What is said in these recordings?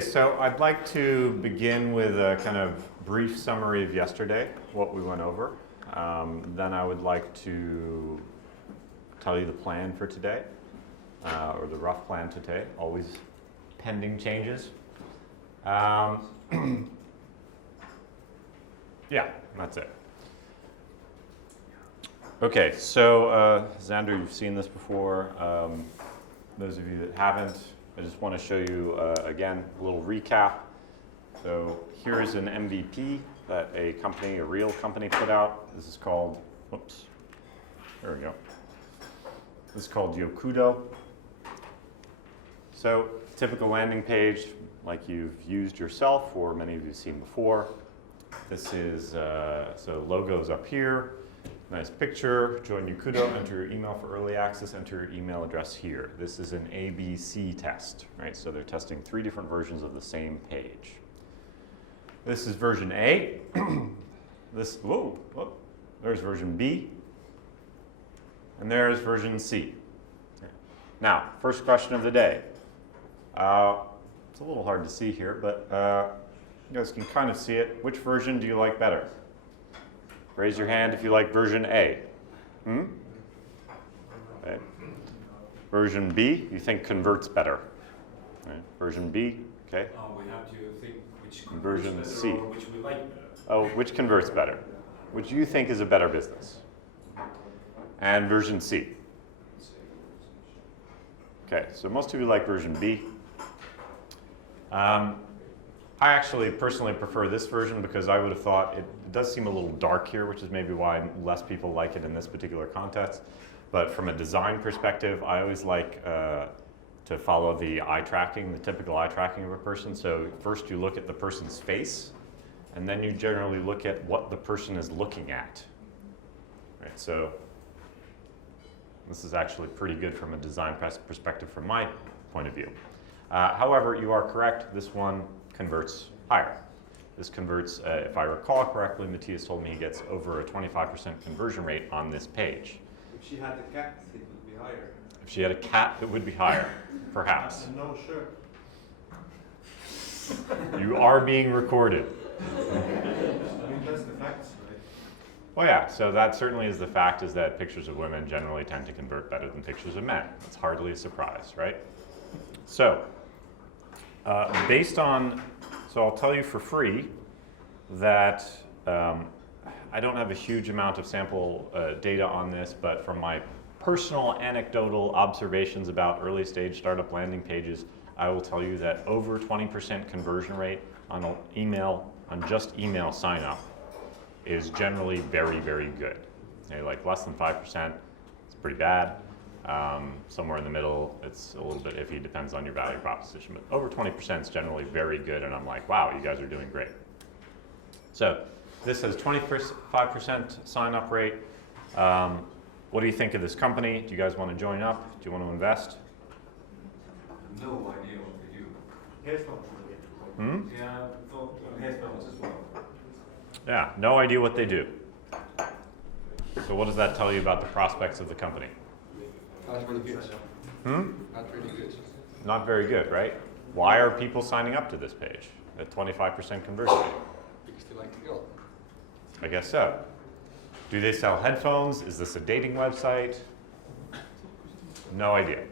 Okay, so I'd like to begin with a kind of brief summary of yesterday, what we went over. Then I would like to tell you the plan for today, or the rough plan today, always pending changes. Yeah, that's it. Okay, so Xander, you've seen this before. Those of you that haven't, I just want to show you, again, a little recap. So here's an MVP that a real company put out. This is called, whoops, there we go. This is called Yokudo. So typical landing page like you've used yourself or many of you have seen before. This is, so logo's up here. Nice picture, join Yokudo, enter your email for early access, enter your email address here. This is an ABC test, right? So they're testing 3 different versions of the same page. This is version A. There's version B. And there's version C. Now, first question of the day. It's a little hard to see here, but you guys can kind of see it. Which version do you like better? Raise your hand if you like version A. Okay. Version B, you think converts better. Right. Version B, okay. We have to think which version better C. Or which we like better. Oh, which converts better? Which you think is a better business? And version C. Okay, so most of you like version B. I actually personally prefer this version because I would have thought it does seem a little dark here, which is maybe why less people like it in this particular context. But from a design perspective, I always like to follow the eye tracking, the typical eye tracking of a person. So first you look at the person's face, and then you generally look at what the person is looking at. Right, so this is actually pretty good from a design perspective from my point of view. However, you are correct, this one converts higher. This converts, if I recall correctly, Matthias told me he gets over a 25% conversion rate on this page. If she had a cat, it would be higher. If she had a cat, it would be higher, perhaps. No shirt. You are being recorded. I mean, that's the facts, right? Well, yeah, so that certainly is the fact, is that pictures of women generally tend to convert better than pictures of men. That's hardly a surprise, right? So, so I'll tell you for free that I don't have a huge amount of sample data on this, but from my personal anecdotal observations about early stage startup landing pages, I will tell you that over 20% conversion rate on just email sign up is generally very, very good. Okay, like less than 5%, it's pretty bad. Somewhere in the middle, it's a little bit iffy, depends on your value proposition, but over 20% is generally very good, and I'm like, wow, you guys are doing great. So this has 25% sign-up rate. What do you think of this company? Do you guys want to join up? Do you want to invest? No idea what they do. Headphones. Yeah, thought headphones as well. Yeah, no idea what they do. So what does that tell you about the prospects of the company? Not really good. Not really good. Not very good, right? Why are people signing up to this page at 25% conversion rate? Because they like to go. I guess so. Do they sell headphones? Is this a dating website? No idea.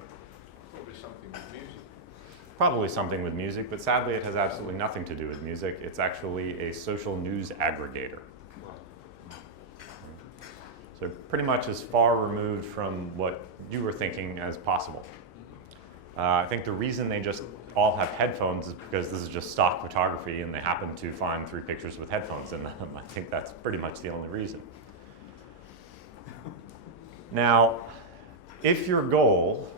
Probably something with music. Probably something with music, but sadly it has absolutely nothing to do with music. It's actually a social news aggregator. So pretty much as far removed from what you were thinking as possible. I think the reason they just all have headphones is because this is just stock photography and they happen to find 3 pictures with headphones in them. I think that's pretty much the only reason. Now, if your goal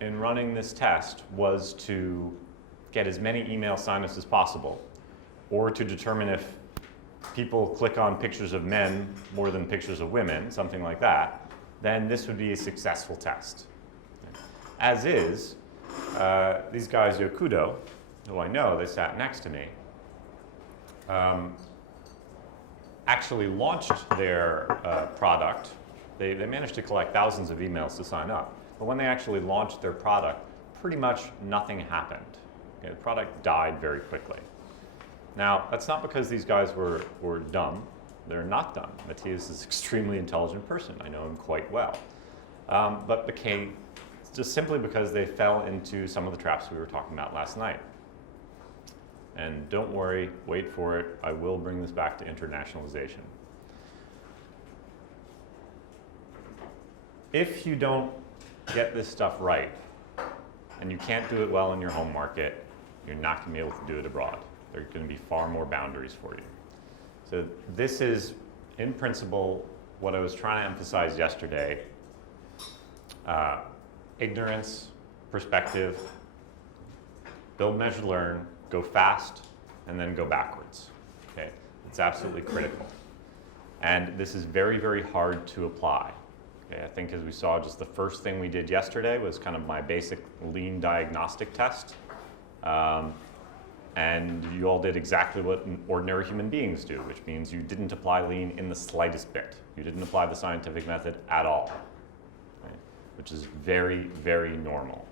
in running this test was to get as many email signups as possible, or to determine if people click on pictures of men more than pictures of women, something like that, then this would be a successful test. As is, these guys, Yokudo, who I know, they sat next to me, actually launched their product. They managed to collect thousands of emails to sign up. But when they actually launched their product, pretty much nothing happened. Okay, the product died very quickly. Now, that's not because these guys were dumb. They're not dumb. Matthias is an extremely intelligent person. I know him quite well. But became just simply because they fell into some of the traps we were talking about last night. And don't worry, wait for it. I will bring this back to internationalization. If you don't get this stuff right, and you can't do it well in your home market, you're not going to be able to do it abroad. There are going to be far more boundaries for you. So this is, in principle, what I was trying to emphasize yesterday. Ignorance, perspective, build, measure, learn, go fast, and then go backwards. Okay? It's absolutely critical. And this is very, very hard to apply. Okay? I think as we saw, just the first thing we did yesterday was kind of my basic lean diagnostic test. And you all did exactly what ordinary human beings do, which means you didn't apply lean in the slightest bit. You didn't apply the scientific method at all, right? Which is very, very normal.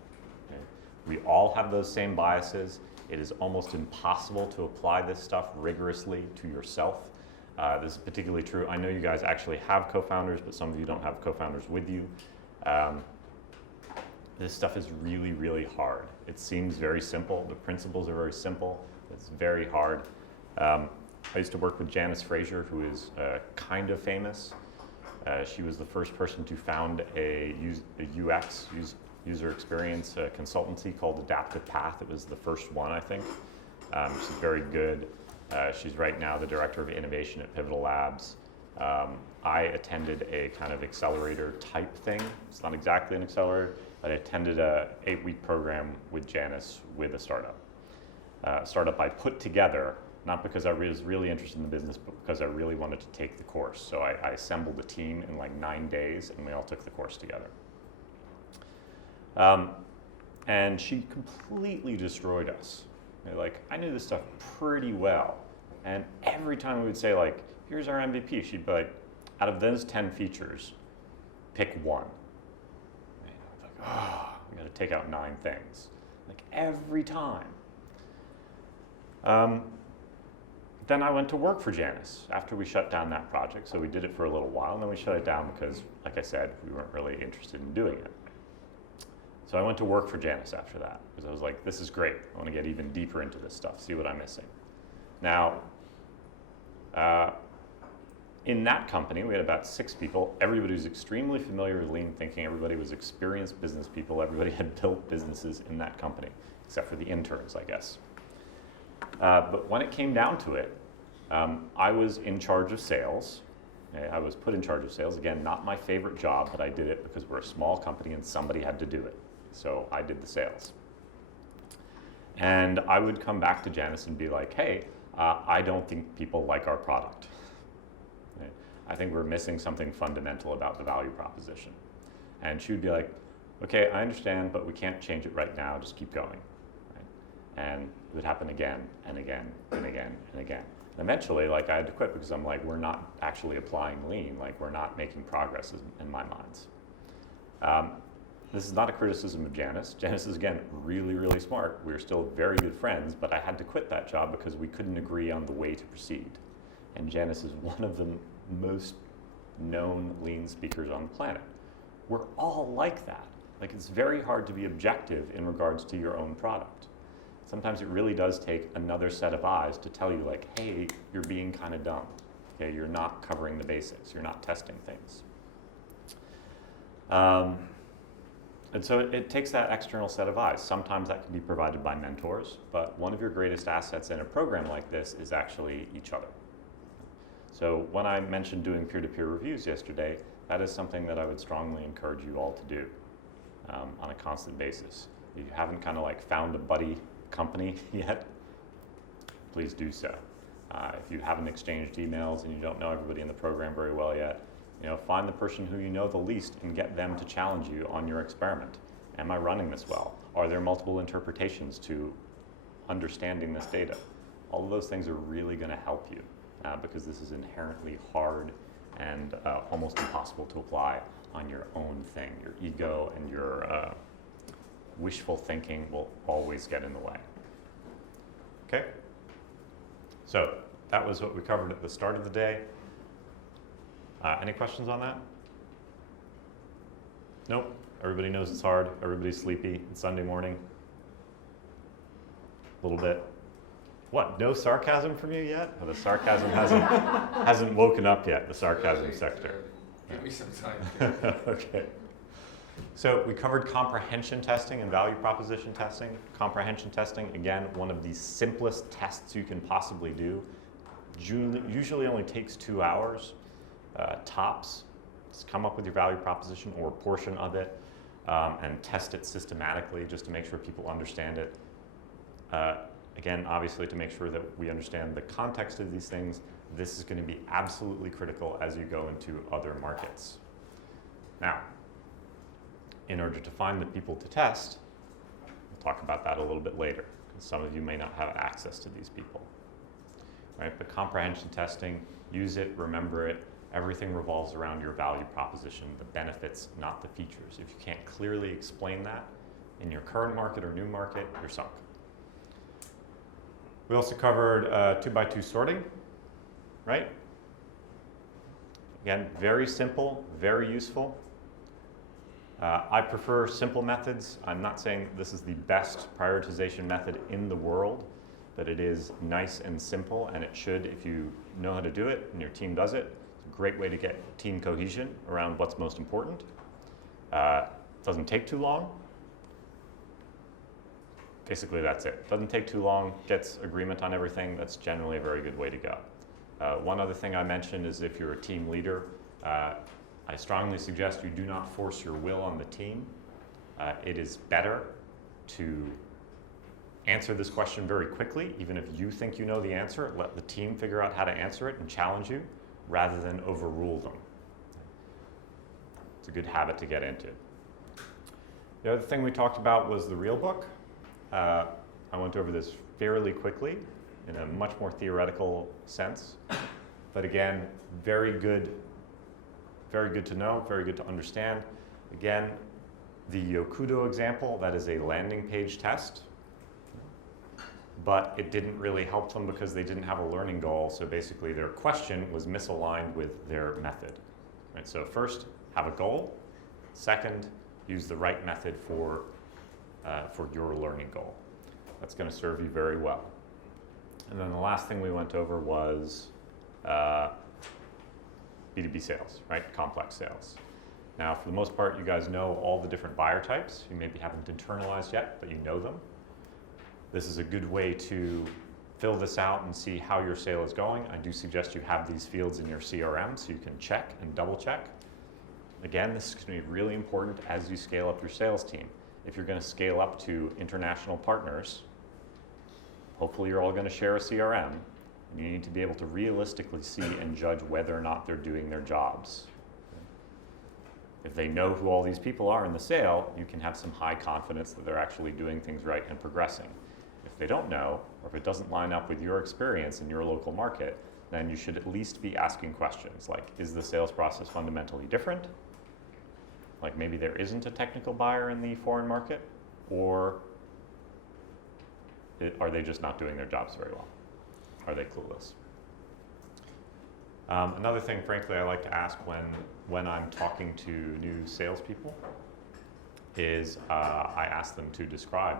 Okay? We all have those same biases. It is almost impossible to apply this stuff rigorously to yourself. This is particularly true. I know you guys actually have co-founders, but some of you don't have co-founders with you. This stuff is really, really hard. It seems very simple. The principles are very simple. It's very hard. I used to work with Janice Fraser, who is kind of famous. She was the first person to found a UX, user experience consultancy called Adaptive Path. It was the first one, I think. She's very good. She's right now the director of innovation at Pivotal Labs. I attended a kind of accelerator type thing. It's not exactly an accelerator, but I attended a 8-week program with Janice with a startup. Startup I put together, not because I was really interested in the business, but because I really wanted to take the course. So I assembled a team in like 9 days, and we all took the course together. And she completely destroyed us. Like, I knew this stuff pretty well. And every time we would say, like, here's our MVP, she'd be like, out of those 10 features, pick one. And I was like, oh, I'm going to take out 9 things. Like, every time. Then I went to work for Janice after we shut down that project. So we did it for a little while, and then we shut it down because, like I said, we weren't really interested in doing it. So I went to work for Janice after that, because I was like, this is great. I want to get even deeper into this stuff, see what I'm missing. Now, in that company, we had about 6 people. Everybody was extremely familiar with lean thinking. Everybody was experienced business people. Everybody had built businesses in that company, except for the interns, I guess. But when it came down to it, I was in charge of sales. Okay? I was put in charge of sales. Again, not my favorite job, but I did it because we're a small company and somebody had to do it. So I did the sales. And I would come back to Janice and be like, hey, I don't think people like our product. Okay? I think we're missing something fundamental about the value proposition. And she would be like, okay, I understand, but we can't change it right now, just keep going. Right? And it would happen again and again and again and again. And eventually, like, I had to quit because I'm like, we're not actually applying lean, like we're not making progress in my minds. This is not a criticism of Janice. Janice is, again, really, really smart. We're still very good friends, but I had to quit that job because we couldn't agree on the way to proceed. And Janice is one of the most known lean speakers on the planet. We're all like that. Like, it's very hard to be objective in regards to your own product. Sometimes it really does take another set of eyes to tell you, like, hey, you're being kind of dumb. Okay, you're not covering the basics. You're not testing things. And so it takes that external set of eyes. Sometimes that can be provided by mentors, but one of your greatest assets in a program like this is actually each other. So when I mentioned doing peer-to-peer reviews yesterday, that is something that I would strongly encourage you all to do on a constant basis. If you haven't kind of like found a buddy company yet, please do so. If you haven't exchanged emails and you don't know everybody in the program very well yet, find the person who you know the least and get them to challenge you on your experiment. Am I running this well? Are there multiple interpretations to understanding this data? All of those things are really going to help you because this is inherently hard and almost impossible to apply on your own thing. Your ego and your wishful thinking will always get in the way. Okay? So that was what we covered at the start of the day. Any questions on that? Nope. Everybody knows it's hard. Everybody's sleepy. It's Sunday morning. A little bit. What? No sarcasm from you yet? Oh, the sarcasm hasn't woken up yet. The sarcasm sector. Give me some time. Okay. So we covered comprehension testing and value proposition testing. Comprehension testing, again, one of the simplest tests you can possibly do. Usually only takes 2 hours, tops. Just come up with your value proposition or a portion of it and test it systematically just to make sure people understand it. Again, obviously to make sure that we understand the context of these things. This is going to be absolutely critical as you go into other markets. Now, in order to find the people to test, we'll talk about that a little bit later, because some of you may not have access to these people. Right? But comprehension testing, use it, remember it. Everything revolves around your value proposition, the benefits, not the features. If you can't clearly explain that in your current market or new market, you're sunk. We also covered 2x2 sorting, right? Again, very simple, very useful. I prefer simple methods. I'm not saying this is the best prioritization method in the world, but it is nice and simple, and it should, if you know how to do it and your team does it, it's a great way to get team cohesion around what's most important. Doesn't take too long. Basically, that's it. Doesn't take too long, gets agreement on everything. That's generally a very good way to go. One other thing I mentioned is if you're a team leader, I strongly suggest you do not force your will on the team. It is better to answer this question very quickly, even if you think you know the answer. Let the team figure out how to answer it and challenge you, rather than overrule them. It's a good habit to get into. The other thing we talked about was the real book. I went over this fairly quickly in a much more theoretical sense. But again, very good to know, very good to understand. Again, the Yokudo example, that is a landing page test. But it didn't really help them because they didn't have a learning goal. So basically their question was misaligned with their method. Right? So first, have a goal. Second, use the right method for your learning goal. That's going to serve you very well. And then the last thing we went over was B2B sales, right? Complex sales. Now, for the most part, you guys know all the different buyer types. You maybe haven't internalized yet, but you know them. This is a good way to fill this out and see how your sale is going. I do suggest you have these fields in your CRM so you can check and double check. Again, this is going to be really important as you scale up your sales team. If you're going to scale up to international partners, hopefully you're all going to share a CRM. And you need to be able to realistically see and judge whether or not they're doing their jobs. If they know who all these people are in the sale, you can have some high confidence that they're actually doing things right and progressing. If they don't know, or if it doesn't line up with your experience in your local market, then you should at least be asking questions like, is the sales process fundamentally different? Like maybe there isn't a technical buyer in the foreign market, or are they just not doing their jobs very well? Are they clueless? Another thing, frankly, I like to ask when I'm talking to new salespeople is I ask them to describe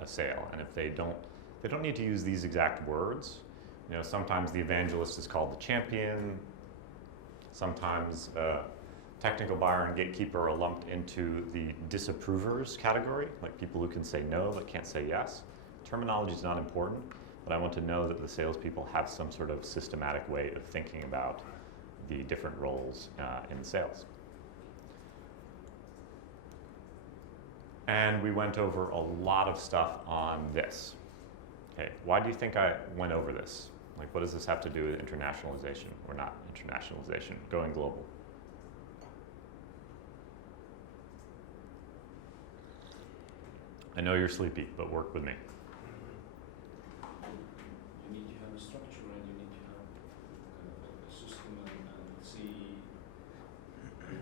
a sale, and if they don't need to use these exact words. You know, sometimes the evangelist is called the champion. Sometimes technical buyer and gatekeeper are lumped into the disapprovers category, like people who can say no but can't say yes. Terminology is not important, but I want to know that the salespeople have some sort of systematic way of thinking about the different roles in sales. And we went over a lot of stuff on this. Okay, why do you think I went over this? Like, what does this have to do with internationalization, or not internationalization, going global? I know you're sleepy, but work with me. You need to have a structure and you need to have kind of a system and see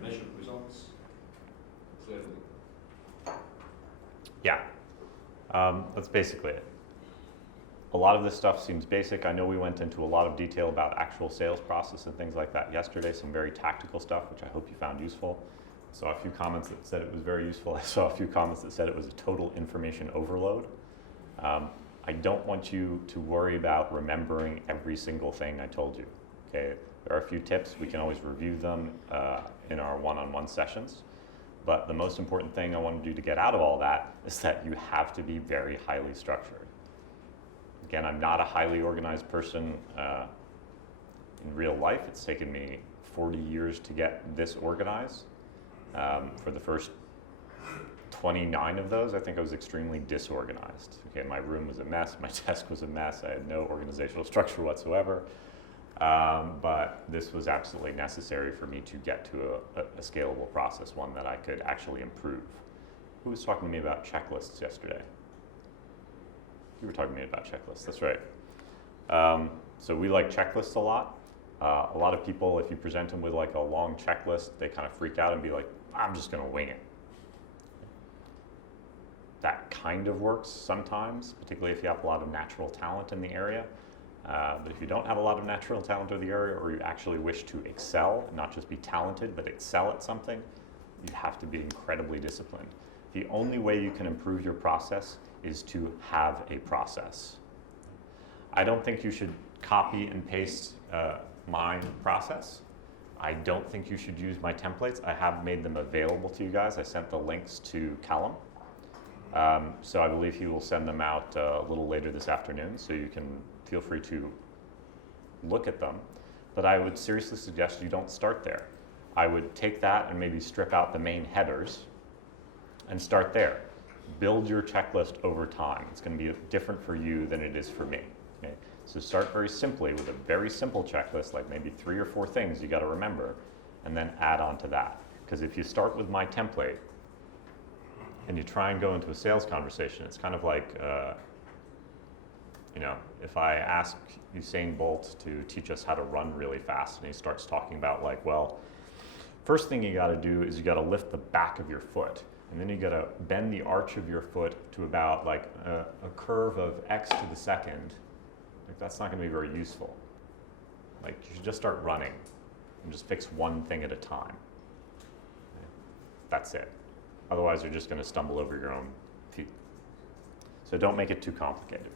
measure results clearly. Yeah, that's basically it. a lot of this stuff seems basic. I know we went into a lot of detail about actual sales process and things like that yesterday, some very tactical stuff, which I hope you found useful. I saw a few comments that said it was very useful. I saw a few comments that said it was a total information overload. I don't want you to worry about remembering every single thing I told you, okay? There are a few tips. We can always review them in our one-on-one sessions. But the most important thing I wanted you to get out of all that is that you have to be very highly structured. Again, I'm not a highly organized person in real life. It's taken me 40 years to get this organized. For the first 29 of those, I think I was extremely disorganized. Okay, my room was a mess, my desk was a mess, I had no organizational structure whatsoever. But this was absolutely necessary for me to get to a scalable process, one that I could actually improve. Who was talking to me about checklists yesterday? You were talking to me about checklists, that's right. So we like checklists a lot. A lot of people, if you present them with like a long checklist, they kind of freak out and be like, I'm just gonna wing it. That kind of works sometimes, particularly if you have a lot of natural talent in the area. But if you don't have a lot of natural talent in the area, or you actually wish to excel, not just be talented, but excel at something, you have to be incredibly disciplined. The only way you can improve your process is to have a process. I don't think you should copy and paste my process. I don't think you should use my templates. I have made them available to you guys. I sent the links to Callum. So I believe he will send them out a little later this afternoon, so you can feel free to look at them. But I would seriously suggest you don't start there. I would take that and maybe strip out the main headers and start there. Build your checklist over time. It's going to be different for you than it is for me. Okay? So start very simply with a very simple checklist, like maybe 3 or 4 things you got to remember, and then add on to that. Because if you start with my template and you try and go into a sales conversation, it's kind of like, if I ask Usain Bolt to teach us how to run really fast, and he starts talking about like, well, first thing you got to do is you got to lift the back of your foot, and then you got to bend the arch of your foot to about like a curve of x to the second. Like, that's not going to be very useful. Like, you should just start running and just fix one thing at a time. Okay? That's it. Otherwise, you're just going to stumble over your own feet. So don't make it too complicated.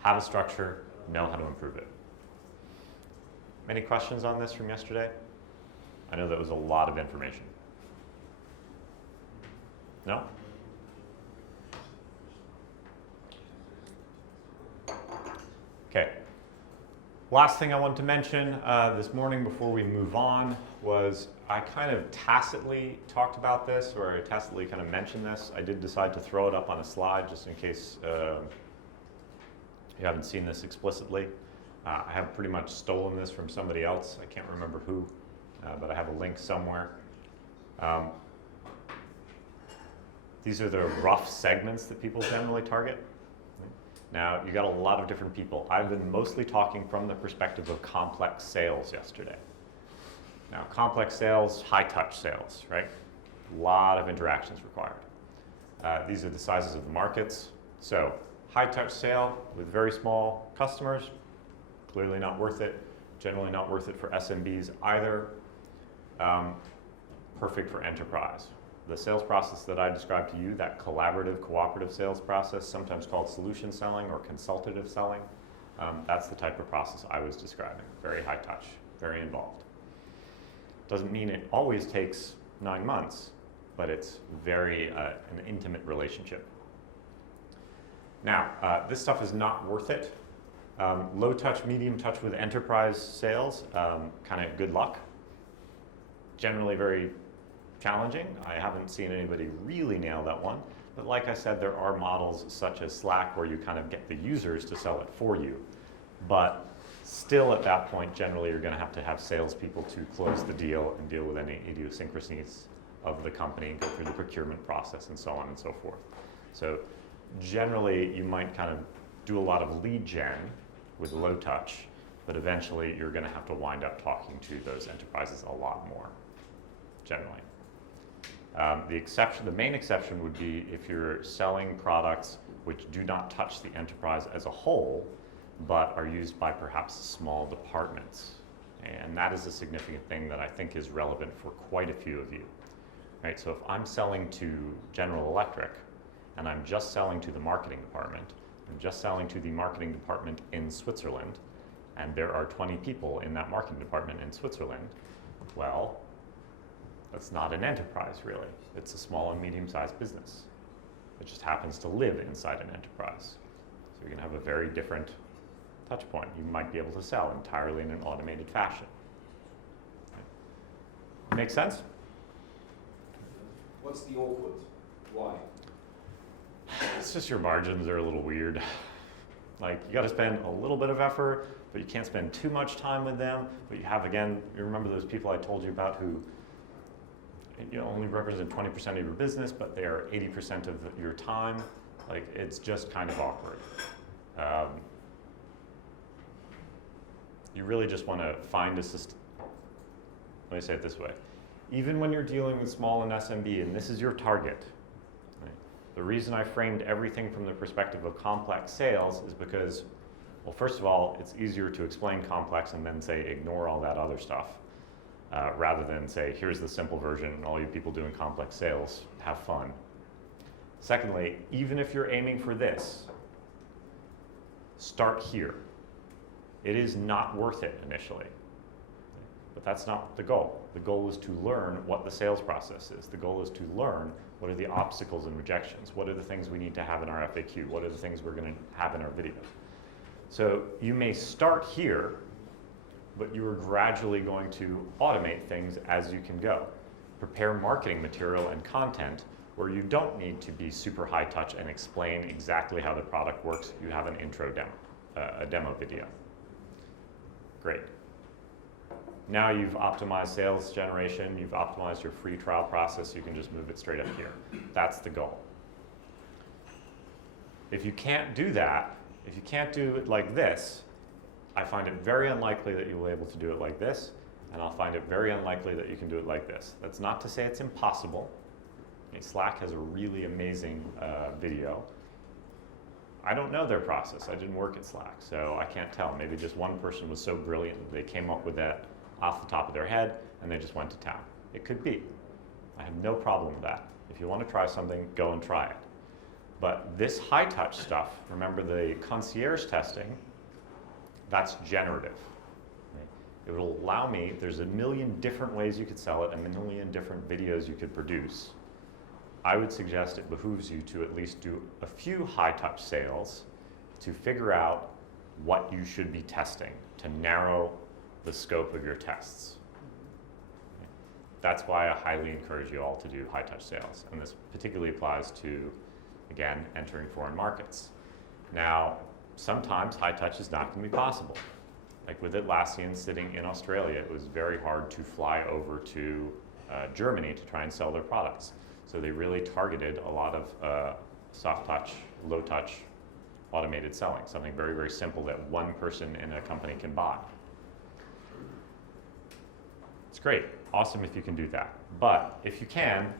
Have a structure, know how to improve it. Any questions on this from yesterday? I know that was a lot of information. No? Okay. Last thing I wanted to mention this morning before we move on was I kind of tacitly talked about this, or I tacitly kind of mentioned this. I did decide to throw it up on a slide just in case you haven't seen this explicitly. I have pretty much stolen this from somebody else. I can't remember who, but I have a link somewhere. These are the rough segments that people generally target. Now, you got a lot of different people. I've been mostly talking from the perspective of complex sales yesterday. Now, complex sales, high-touch sales, right? A lot of interactions required. These are the sizes of the markets. So, high-touch sale with very small customers, clearly not worth it. Generally not worth it for SMBs either. Perfect for enterprise. The sales process that I described to you, that collaborative, cooperative sales process, sometimes called solution selling or consultative selling, that's the type of process I was describing. Very high touch, very involved. Doesn't mean it always takes 9 months, but it's very an intimate relationship. Now, this stuff is not worth it. Low touch, medium touch with enterprise sales, kind of good luck. Generally very challenging. I haven't seen anybody really nail that one. But like I said, there are models such as Slack where you kind of get the users to sell it for you. But still at that point, generally you're going to have salespeople to close the deal and deal with any idiosyncrasies of the company and go through the procurement process and so on and so forth. So generally you might kind of do a lot of lead gen with low touch, but eventually you're going to have to wind up talking to those enterprises a lot more, generally. The main exception would be if you're selling products which do not touch the enterprise as a whole, but are used by perhaps small departments. And that is a significant thing that I think is relevant for quite a few of you. Right, so if I'm selling to General Electric, and I'm just selling to the marketing department, I'm just selling to the marketing department in Switzerland, and there are 20 people in that marketing department in Switzerland, well, that's not an enterprise really. It's a small and medium-sized business. It just happens to live inside an enterprise. So you're gonna have a very different touch point. You might be able to sell entirely in an automated fashion. Okay. Make sense? What's the awkward? Why? It's just your margins are a little weird. Like, you gotta spend a little bit of effort, but you can't spend too much time with them. But you have, again, you remember those people I told you about who only represent 20% of your business, but they are 80% of your time. Like, it's just kind of awkward. You really just want to find a system. Let me say it this way. Even when you're dealing with small and SMB, and this is your target, right? The reason I framed everything from the perspective of complex sales is because, well, first of all, it's easier to explain complex and then say ignore all that other stuff, rather than say, here's the simple version, and all you people doing complex sales, have fun. Secondly, even if you're aiming for this, start here. It is not worth it initially, but that's not the goal. The goal is to learn what the sales process is. The goal is to learn what are the obstacles and rejections. What are the things we need to have in our FAQ? What are the things we're going to have in our video? So you may start here, but you are gradually going to automate things as you can go. Prepare marketing material and content where you don't need to be super high touch and explain exactly how the product works. You have an intro demo, a demo video. Great. Now you've optimized sales generation, you've optimized your free trial process, you can just move it straight up here. That's the goal. If you can't do that, if you can't do it like this, I find it very unlikely that you'll be able to do it like this, and I'll find it very unlikely that you can do it like this. That's not to say it's impossible. Slack has a really amazing video. I don't know their process. I didn't work at Slack, so I can't tell. Maybe just one person was so brilliant that they came up with that off the top of their head and they just went to town. It could be. I have no problem with that. If you want to try something, go and try it. But this high-touch stuff, remember the concierge testing, that's generative. It will allow me, there's a million different ways you could sell it, a million different videos you could produce. I would suggest it behooves you to at least do a few high-touch sales to figure out what you should be testing, to narrow the scope of your tests. That's why I highly encourage you all to do high-touch sales. And this particularly applies to, again, entering foreign markets. Now, sometimes high-touch is not going to be possible. Like with Atlassian sitting in Australia, it was very hard to fly over to Germany to try and sell their products. So they really targeted a lot of soft touch, low touch, automated selling, something very, very simple that one person in a company can buy. It's great, awesome if you can do that. But if you can,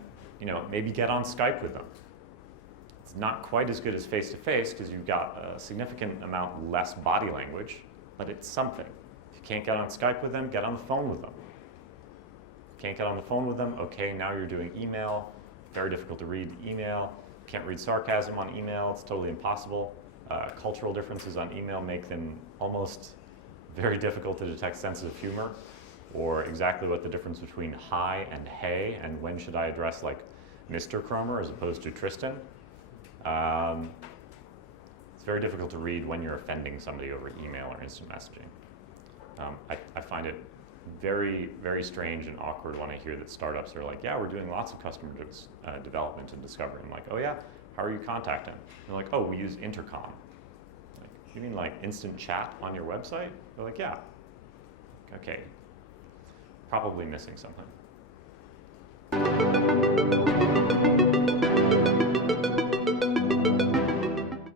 maybe get on Skype with them. It's not quite as good as face-to-face because you've got a significant amount less body language, but it's something. If you can't get on Skype with them, get on the phone with them. Can't get on the phone with them, okay, now you're doing email. Very difficult to read email. Can't read sarcasm on email, it's totally impossible. Cultural differences on email make them almost very difficult to detect sense of humor, or exactly what the difference between hi and hey, and when should I address like Mr. Kromer as opposed to Tristan. It's very difficult to read when you're offending somebody over email or instant messaging. I find it very, very strange and awkward when I hear that startups are like, yeah, we're doing lots of customer development and discovery. I'm like, oh yeah, how are you contacting? They're like, oh, we use intercom. Like, you mean like instant chat on your website? They're like, yeah. Okay, probably missing something.